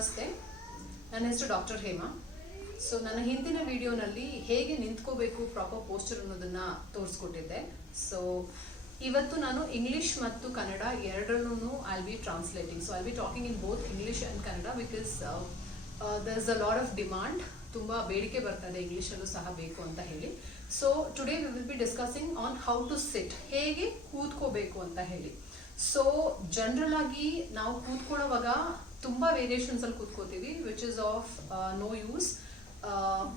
ನಮಸ್ತೆ, ನನ್ನ ಹೆಸರು ಡಾಕ್ಟರ್ ಹೇಮಾ. ಸೊ ನನ್ನ ಹಿಂದಿನ ವಿಡಿಯೋನಲ್ಲಿ ಹೇಗೆ ನಿಂತ್ಕೋಬೇಕು ಪ್ರಾಪರ್ ಪೋಸ್ಚರ್ ಅನ್ನೋದನ್ನ ತೋರಿಸ್ಕೊಟ್ಟಿದ್ದೆ. ಸೊ ಇವತ್ತು ನಾನು ಇಂಗ್ಲಿಷ್ ಮತ್ತು ಕನ್ನಡ ಎರಡರಲ್ಲೂ I'll be translating. So I'll be talking in both English and Kannada because there is a lot of demand. ತುಂಬ ಬೇಡಿಕೆ ಬರ್ತದೆ ಇಂಗ್ಲೀಷಲ್ಲೂ ಸಹ ಬೇಕು ಅಂತ ಹೇಳಿ. So today we will be discussing on how to sit, ಹೇಗೆ ಕೂತ್ಕೋಬೇಕು ಅಂತ ಹೇಳಿ. ಸೊ ಜನರಲ್ ಆಗಿ ನಾವು ಕೂತ್ಕೊಳ್ಳೋವಾಗ ತುಂಬ ವೇರಿಯೇಷನ್ಸ್ ಅಲ್ಲಿ ಕೂತ್ಕೋತೀವಿ, which is of no use.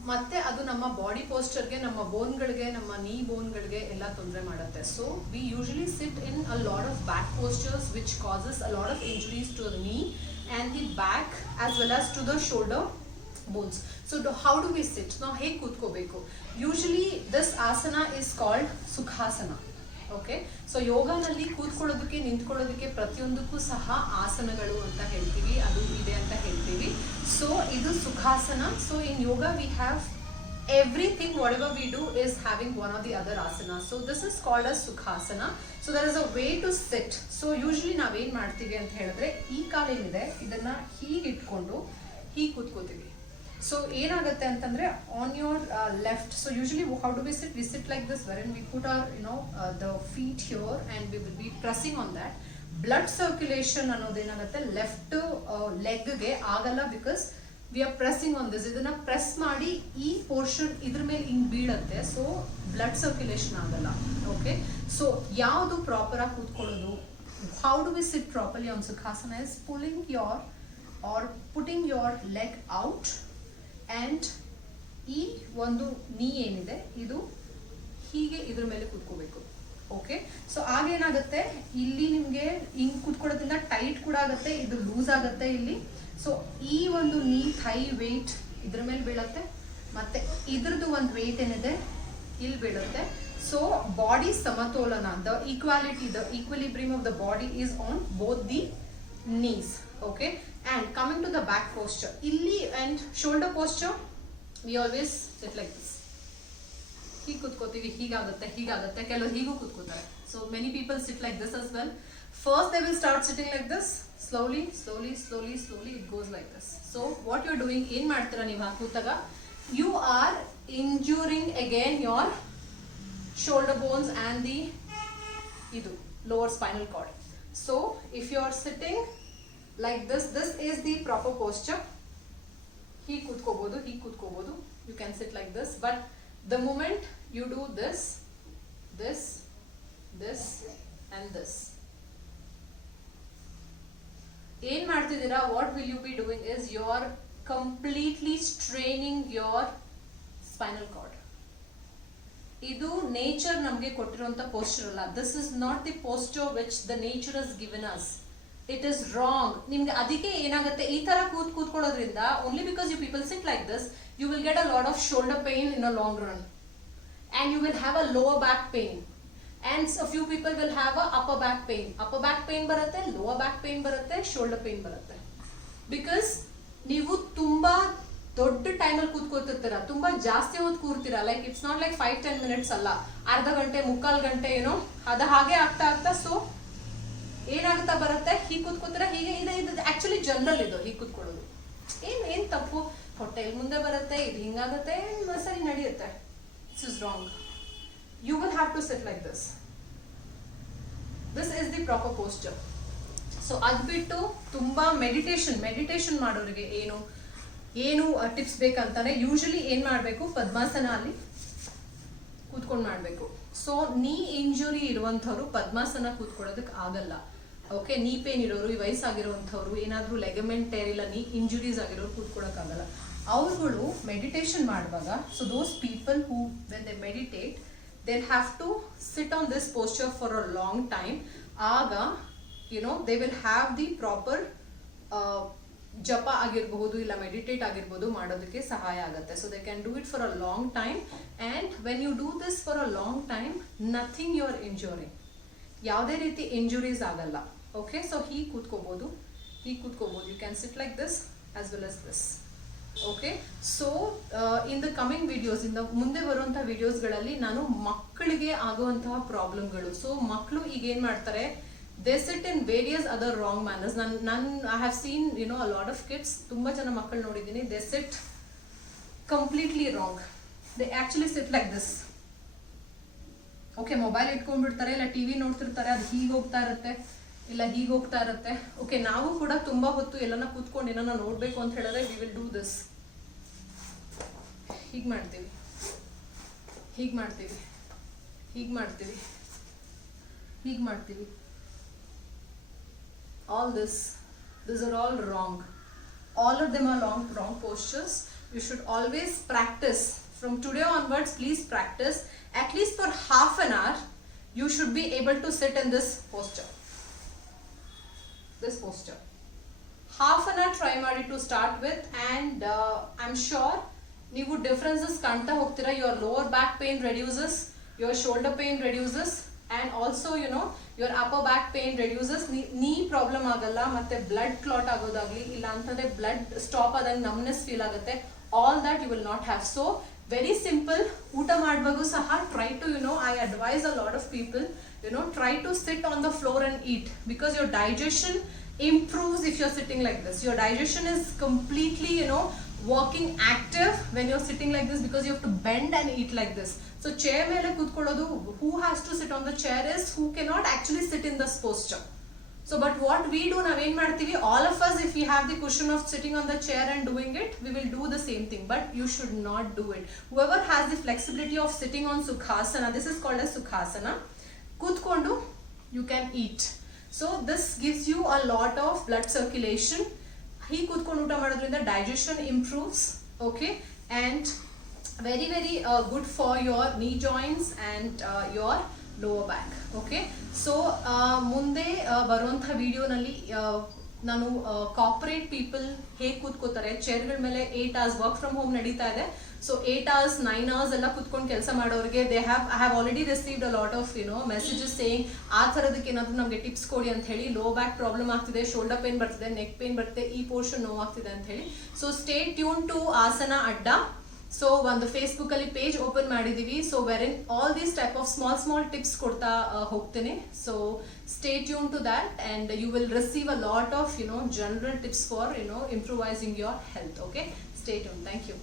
ಮತ್ತೆ ಅದು ನಮ್ಮ ಬಾಡಿ ಪೋಸ್ಚರ್ಗೆ, ನಮ್ಮ ಬೋನ್ಗಳಿಗೆ, ನಮ್ಮ ನೀ ಬೋನ್ಗಳಿಗೆ ಎಲ್ಲ ತೊಂದರೆ ಮಾಡುತ್ತೆ. So we usually sit in a lot of back postures which causes a lot of injuries to the knee and the back as well as to the shoulder bones. So how do we sit? ನಾವು ಹೇಗೆ ಕೂತ್ಕೋಬೇಕು? Usually this asana is called sukhasana. Okay, so ಯೋಗನಲ್ಲಿ ಕೂತ್ಕೊಳ್ಳೋದಕ್ಕೆ, ನಿಂತ್ಕೊಳ್ಳೋದಕ್ಕೆ ಪ್ರತಿಯೊಂದಕ್ಕೂ ಸಹ ಆಸನಗಳು ಅಂತ ಹೇಳ್ತೀವಿ, ಅದು ಇದೆ ಅಂತ ಹೇಳ್ತೀವಿ. ಸೊ ಇದು Sukhasana. So in yoga we have everything, whatever we do is having one or the other asana. So this is called as sukhasana. So there is a way to sit. So usually ನಾವೇನ್ ಮಾಡ್ತೀವಿ ಅಂತ ಹೇಳಿದ್ರೆ, ಈ ಕಾಲೇನಿದೆ ಇದನ್ನ ಹೀಗೆ ಇಟ್ಕೊಂಡು ಹೀಗೆ ಕೂತ್ಕೋತೀವಿ. ಸೊ ಏನಾಗುತ್ತೆ ಅಂತಂದ್ರೆ on your left, so usually how do we sit? We sit like this, where we put our the feet here and we will be pressing on that. Blood circulation ಅನ್ನೋದೇನಾಗುತ್ತೆ ಲೆಫ್ಟ್ ಲೆಗ್ಗೆ ಆಗಲ್ಲ, because we are pressing on this. ಇದನ್ನ press ಮಾಡಿ ಈ portion ಇದ್ರ ಮೇಲೆ ಹಿಂಗ್ ಬೀಳತ್ತೆ, ಸೊ ಬ್ಲಡ್ ಸರ್ಕ್ಯುಲೇಷನ್ ಆಗಲ್ಲ. ಓಕೆ, ಸೊ ಯಾವುದು ಪ್ರಾಪರ್ ಆಗಿ ಕೂತ್ಕೊಳ್ಳೋದು? How do we sit properly on Sukhasana is pulling your are putting your leg out and ಈ ಒಂದು ನೀ ಏನಿದೆ ಇದು ಹೀಗೆ ಇದ್ರ ಮೇಲೆ ಕೂತ್ಕೋಬೇಕು. ಓಕೆ, ಸೊ ಆಗೇನಾಗುತ್ತೆ, ಇಲ್ಲಿ ನಿಮಗೆ ಹಿಂಗೆ ಕೂತ್ಕೊಳ್ಳೋದ್ರಿಂದ ಟೈಟ್ ಕೂಡ ಆಗುತ್ತೆ, ಇದು ಲೂಸ್ ಆಗುತ್ತೆ ಇಲ್ಲಿ. ಸೊ ಈ ಒಂದು ನೀ ಥೈ ವೇಟ್ ಇದ್ರ ಮೇಲೆ ಬೀಳುತ್ತೆ, ಮತ್ತೆ ಇದ್ರದ್ದು ಒಂದು ವೇಟ್ ಏನಿದೆ ಇಲ್ಲಿ ಬೀಳುತ್ತೆ. ಸೊ ಬಾಡಿ ಸಮತೋಲನ, the equality, the equilibrium of the body is on both the knees. Okay, and coming to the back posture, illi and shoulder posture, we always sit like this. ಹೀಗೆ ಕೂತ್ಕೋತೀವಿ, ಹೀಗಾಗುತ್ತೆ, ಕೆಲವರು ಹೀಗೂ ಕೂತ್ಕೋತಾರೆ. So many people sit like this as well. First they will start sitting like this, slowly it goes like this. So what you're doing, ಏನ್ ಮಾಡ್ತೀರಾ ನೀವು ಕೂತಾಗ, you are injuring again your shoulder bones and the ಇದು lower spinal cord. So if you are sitting like this, this is the proper posture. Hee kutkobodu, you can sit like this, but the moment you do this and this, ಏನ್ ಮಾಡ್ತಿದ್ದೀರಾ, what will you be doing is you are completely straining your spinal cord. ಇದು nature ನಮಗೆ ಕೊಟ್ಟಿರುವಂತ posture ಅಲ್ಲ. This is not the posture which the nature has given us. It is wrong. ನಿಮ್ಗೆ ಅದಕ್ಕೆ ಏನಾಗುತ್ತೆ, ಈ ತರ ಕೂತ್ಕೊಳ್ಳೋದ್ರಿಂದ, only because you people sit like this, you will get a lot of shoulder pain in a long run, and you will have a lower back pain, and a few people will have a upper back pain. upper back pain ಬರುತ್ತೆ, lower back pain ಬರುತ್ತೆ, shoulder pain ಬರುತ್ತೆ. Because ನೀವು ತುಂಬಾ ದೊಡ್ಡ ಟೈಮಲ್ಲಿ ಕೂತ್ಕೋತಿರ್ತೀರ, ತುಂಬಾ ಜಾಸ್ತಿ ಹೊತ್ತು ಕೂರ್ತೀರಾ. Like it's not like 5-10 minutes ಅಲ್ಲ, ಅರ್ಧ ಗಂಟೆ, ಮುಕ್ಕಾಲು ಗಂಟೆ, ಏನೋ ಅದು ಹಾಗೆ ಆಗ್ತಾ. ಸೊ ಏನಾಗುತ್ತಾ ಬರುತ್ತೆ, ಹೀಗೆ ಕೂತ್ಕೋತೀರಾ, ಹೀಗೆ ಇದು ಆಕ್ಚುಲಿ ಜನರಲ್ ಇದು ಹೀಗೆ ಕೂತ್ಕೊಳ್ಳೋದು. ಏನ್ ತಪ್ಪು, ಹೊಟ್ಟೆ ಮುಂದೆ ಬರುತ್ತೆ, ಇದು ಹಿಂಗಾಗುತ್ತೆ, ಸರಿ ನಡೆಯುತ್ತೆ. This is wrong. You will have to sit like this. This is the proper posture. So ಅದ್ ಬಿಟ್ಟು ತುಂಬಾ ಮೆಡಿಟೇಷನ್ ಮಾಡೋರಿಗೆ ಏನು ಟಿಪ್ಸ್ ಬೇಕಂತಾನೆ, ಯೂಶಲಿ ಏನ್ ಮಾಡ್ಬೇಕು, ಪದ್ಮಾಸನ ಅಲ್ಲಿ ಕೂತ್ಕೊಂಡು ಮಾಡ್ಬೇಕು. ಸೊ ನೀ ಇಂಜುರಿ ಇರುವಂತವ್ರು ಪದ್ಮಾಸನ ಕೂತ್ಕೊಳ್ಳೋದಕ್ಕೆ ಆಗಲ್ಲ. ಓಕೆ, ನೀ ಪೇನ್ ಇರೋರು, ಈ ವಯಸ್ಸಾಗಿರುವಂಥವ್ರು, ಏನಾದ್ರೂ ಲೆಗಮೆಂಟ್ ಟೇರ್ ಇಲ್ಲ, ನೀ ಇಂಜುರೀಸ್ ಆಗಿರೋರು ಕೂತ್ಕೊಳ್ಳೋಕೆ ಆಗಲ್ಲ. ಅವ್ರುಗಳು ಮೆಡಿಟೇಷನ್ ಮಾಡುವಾಗ, so those people who when they meditate, they have to sit on this posture for a long time. ಆಗ they will have the proper ಜಪ ಆಗಿರಬಹುದು, ಇಲ್ಲ ಮೆಡಿಟೇಟ್ ಆಗಿರ್ಬೋದು, ಮಾಡೋದಕ್ಕೆ ಸಹಾಯ ಆಗುತ್ತೆ. So they can do it for a long time, and when you do this for a long time, nothing you are injuring, ಯಾವುದೇ ರೀತಿ ಇಂಜುರೀಸ್ ಆಗಲ್ಲ. ಓಕೆ, ಸೊ ಹೀಗೆ ಕೂತ್ಕೋಬೋದು, you can sit like this as well as this. Okay, so in the coming videos, ಮುಂದೆ ಬರುವಂಥ ವಿಡಿಯೋಸ್ಗಳಲ್ಲಿ ನಾನು ಮಕ್ಕಳಿಗೆ ಆಗುವಂತಹ ಪ್ರಾಬ್ಲಮ್ಗಳು, ಸೊ ಮಕ್ಕಳು ಈಗ ಏನು ಮಾಡ್ತಾರೆ, they sit in various other wrong manners. I have seen, you know, a lot of kids, tumba jana makkal nodidini, they sit completely wrong. They actually sit like this. Okay, mobile ಇಟ್ಕೊಂಡ್ಬಿಡ್ತಾರೆ, ಇಲ್ಲ TV ನೋಡ್ತಿರ್ತಾರೆ, ಅದು ಹೀಗೆ ಹೋಗ್ತಾ ಇರುತ್ತೆ, ಇಲ್ಲ ಹೀಗೆ ಹೋಗ್ತಾ ಇರುತ್ತೆ. ಓಕೆ, ನಾವು ಕೂಡ ತುಂಬಾ ಹೊತ್ತು ಎಲ್ಲನ ಕೂತ್ಕೊಂಡು ಏನನ್ನ ನೋಡ್ಬೇಕು ಅಂತ ಹೇಳಿದ್ರೆ ವಿ ವಿಲ್ ಡೂ ದಿಸ್. ಹೀಗೆ ಮಾಡ್ತೀವಿ, ಹೀಗೆ ಮಾಡ್ತೀವಿ, ಹೀಗೆ ಮಾಡ್ತೀವಿ, ಹೀಗೆ ಮಾಡ್ತೀವಿ. All these are all wrong. All of them are wrong postures. You should always practice. From today onwards, please practice. At least for half an hour, you should be able to sit in this posture. This posture. Half an hour try ಮಾಡಿ to start with, and I'm sure ನೀವು differences ಕಾಣ್ತಾ ಹೋಗ್ತೀರಾ. Your lower back pain reduces, your shoulder pain reduces, and also, you know, your upper back pain reduces. knee problem ಆಗಲ್ಲ, ಮತ್ತೆ blood clot ಆಗೋದಾಗ್ಲಿ, ಇಲ್ಲ ಅಂತಂದ್ರೆ blood stop ಆದಾಗ numbness feel ಆಗುತ್ತೆ. All that you will not have. So very simple. ಊಟ ಮಾಡುವಾಗೂ ಸಹ try to, you know, I advise a lot of people, you know, try to sit on the floor and eat, because your digestion improves if you're sitting like this. Your digestion is completely, you know, working active when you're sitting like this, because you have to bend and eat like this. So chair ಮೇಲೆ ಕೂತ್ಕೊಳ್ಳೋದು, who has to sit on the chair is who cannot actually sit in this posture. So but what we do, ನಾವೇನ್ ಮಾಡ್ತೀವಿ, all of us, if we have the cushion of sitting on the chair and doing it, we will do the same thing, but you should not do it. Whoever has the flexibility of sitting on Sukhasana, this is called as Sukhasana, ಕೂತ್ಕೊಂಡು you can eat. So this gives you a lot of blood circulation. ಹೀಗೆ ಕೂತ್ಕೊಂಡು ಊಟ ಮಾಡೋದ್ರಿಂದ digestion improves, okay, and very good for your knee joints and your lower back. Okay, so ಮುಂದೆ ಬರುವಂಥ ವಿಡಿಯೋನಲ್ಲಿ ನಾನು corporate people ಹೇಗೆ ಕೂತ್ಕೋತಾರೆ ಚೇರ್ಗಳ ಮೇಲೆ 8 hours ವರ್ಕ್ ಫ್ರಮ್ ಹೋಮ್ ನಡೀತಾ ಇದೆ. ಸೊ 8 hours 9 hours ಎಲ್ಲ ಕೂತ್ಕೊಂಡು ಕೆಲಸ ಮಾಡೋರಿಗೆ I have already received a lot of, you know, messages saying ಆ ಥರದಕ್ಕೆ ಏನಾದರೂ ನಮಗೆ ಟಿಪ್ಸ್ ಕೊಡಿ ಅಂತ ಹೇಳಿ. ಲೋ ಬ್ಯಾಕ್ ಪ್ರಾಬ್ಲಮ್ ಆಗ್ತಿದೆ, ಶೋಲ್ಡರ್ ಪೇನ್ ಬರ್ತಿದೆ, ನೆಕ್ ಪೇನ್ ಬರ್ತಿದೆ, ಈ ಪೋರ್ಷನ್ ನೋವಾಗ್ತಿದೆ ಅಂತ ಹೇಳಿ. ಸೊ ಸ್ಟೇ ಟ್ಯೂನ್ ಟು ಆಸನ ಅಡ್ಡ. ಸೊ ಒಂದು ಫೇಸ್ಬುಕ್ ಅಲ್ಲಿ ಪೇಜ್ ಓಪನ್ ಮಾಡಿದೀವಿ. So wherein all these type of small tips ಕೊಡ್ತಾ ಹೋಗ್ತೇನೆ. So stay tune to that and you will receive a lot of, you know, general tips for, you know, improvising your health. Okay, stay tune. Thank you.